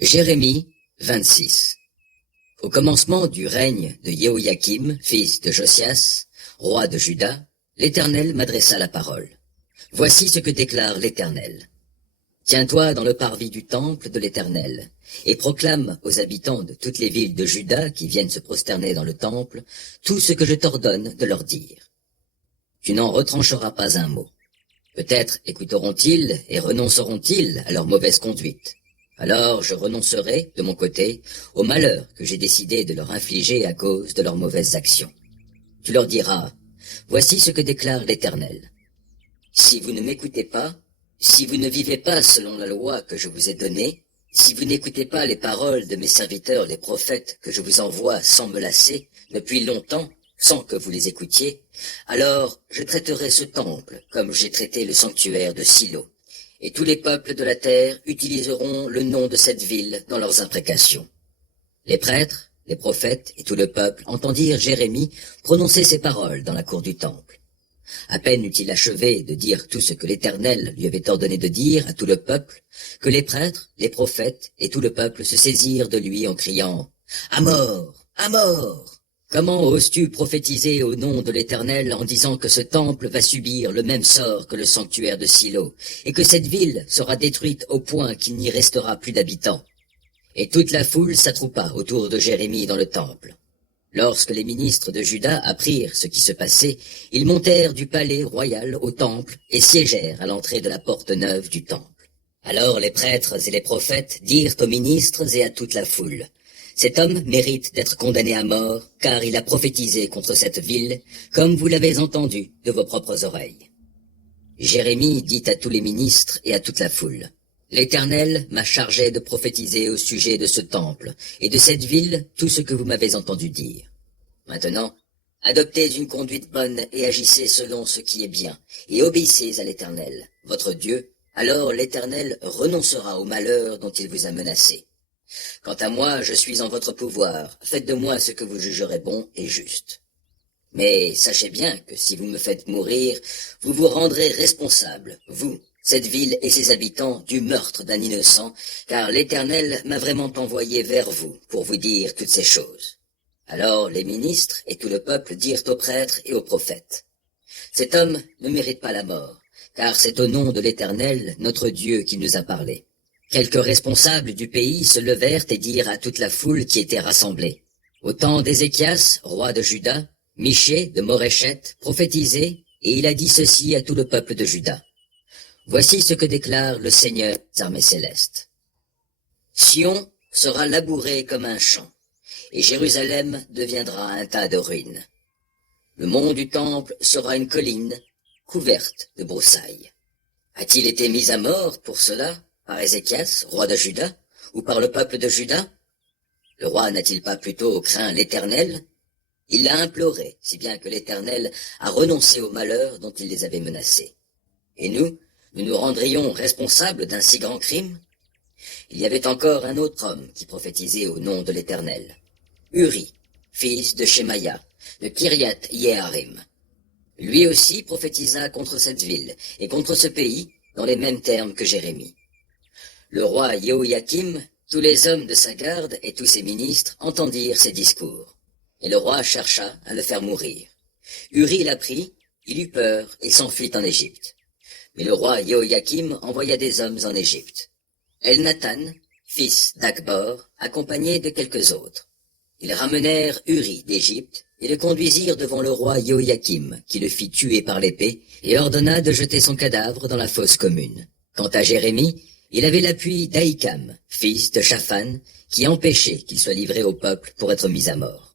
Jérémie 26. Au commencement du règne de Jéhoïakim, fils de Josias, roi de Juda, l'Éternel m'adressa la parole. Voici ce que déclare l'Éternel. Tiens-toi dans le parvis du temple de l'Éternel, et proclame aux habitants de toutes les villes de Juda qui viennent se prosterner dans le temple, tout ce que je t'ordonne de leur dire. Tu n'en retrancheras pas un mot. Peut-être écouteront-ils et renonceront-ils à leur mauvaise conduite. Alors je renoncerai, de mon côté, au malheur que j'ai décidé de leur infliger à cause de leurs mauvaises actions. Tu leur diras, voici ce que déclare l'Éternel. Si vous ne m'écoutez pas, si vous ne vivez pas selon la loi que je vous ai donnée, si vous n'écoutez pas les paroles de mes serviteurs les prophètes que je vous envoie sans me lasser, depuis longtemps, sans que vous les écoutiez, alors je traiterai ce temple comme j'ai traité le sanctuaire de Silo. Et tous les peuples de la terre utiliseront le nom de cette ville dans leurs imprécations. Les prêtres, les prophètes et tout le peuple entendirent Jérémie prononcer ces paroles dans la cour du temple. À peine eut-il achevé de dire tout ce que l'Éternel lui avait ordonné de dire à tout le peuple, que les prêtres, les prophètes et tout le peuple se saisirent de lui en criant « À mort! À mort !» Comment oses-tu prophétiser au nom de l'Éternel en disant que ce temple va subir le même sort que le sanctuaire de Silo, et que cette ville sera détruite au point qu'il n'y restera plus d'habitants? Et toute la foule s'attroupa autour de Jérémie dans le temple. Lorsque les ministres de Juda apprirent ce qui se passait, ils montèrent du palais royal au temple et siégèrent à l'entrée de la porte neuve du temple. Alors les prêtres et les prophètes dirent aux ministres et à toute la foule, cet homme mérite d'être condamné à mort, car il a prophétisé contre cette ville, comme vous l'avez entendu de vos propres oreilles. Jérémie dit à tous les ministres et à toute la foule, l'Éternel m'a chargé de prophétiser au sujet de ce temple et de cette ville tout ce que vous m'avez entendu dire. Maintenant, adoptez une conduite bonne et agissez selon ce qui est bien, et obéissez à l'Éternel, votre Dieu, alors l'Éternel renoncera au malheur dont il vous a menacé. Quant à moi, je suis en votre pouvoir, faites de moi ce que vous jugerez bon et juste. Mais sachez bien que si vous me faites mourir, vous vous rendrez responsable, vous, cette ville et ses habitants, du meurtre d'un innocent, car l'Éternel m'a vraiment envoyé vers vous pour vous dire toutes ces choses. Alors les ministres et tout le peuple dirent aux prêtres et aux prophètes, cet homme ne mérite pas la mort, car c'est au nom de l'Éternel, notre Dieu, qui nous a parlé. Quelques responsables du pays se levèrent et dirent à toute la foule qui était rassemblée. Au temps d'Ézéchias, roi de Juda, Michée de Moréchet prophétisait, et il a dit ceci à tout le peuple de Juda. Voici ce que déclare le Seigneur des armées célestes. Sion sera labouré comme un champ, et Jérusalem deviendra un tas de ruines. Le mont du temple sera une colline couverte de broussailles. A-t-il été mis à mort pour cela par Ézéchias, roi de Juda, ou par le peuple de Juda? Le roi n'a-t-il pas plutôt craint l'Éternel? Il l'a imploré, si bien que l'Éternel a renoncé au malheur dont il les avait menacés. Et nous nous rendrions responsables d'un si grand crime? Il y avait encore un autre homme qui prophétisait au nom de l'Éternel. Uri, fils de Shemaïa, de Kiriath Yearim. Lui aussi prophétisa contre cette ville et contre ce pays dans les mêmes termes que Jérémie. Le roi Jéhoïakim, tous les hommes de sa garde et tous ses ministres entendirent ces discours. Et le roi chercha à le faire mourir. Uri l'apprit, il eut peur et s'enfuit en Égypte. Mais le roi Jéhoïakim envoya des hommes en Égypte. Elnathan, fils d'Akbor, accompagné de quelques autres. Ils ramenèrent Uri d'Égypte et le conduisirent devant le roi Jéhoïakim, qui le fit tuer par l'épée et ordonna de jeter son cadavre dans la fosse commune. Quant à Jérémie, il avait l'appui d'Ahikam, fils de Shaphan, qui empêchait qu'il soit livré au peuple pour être mis à mort.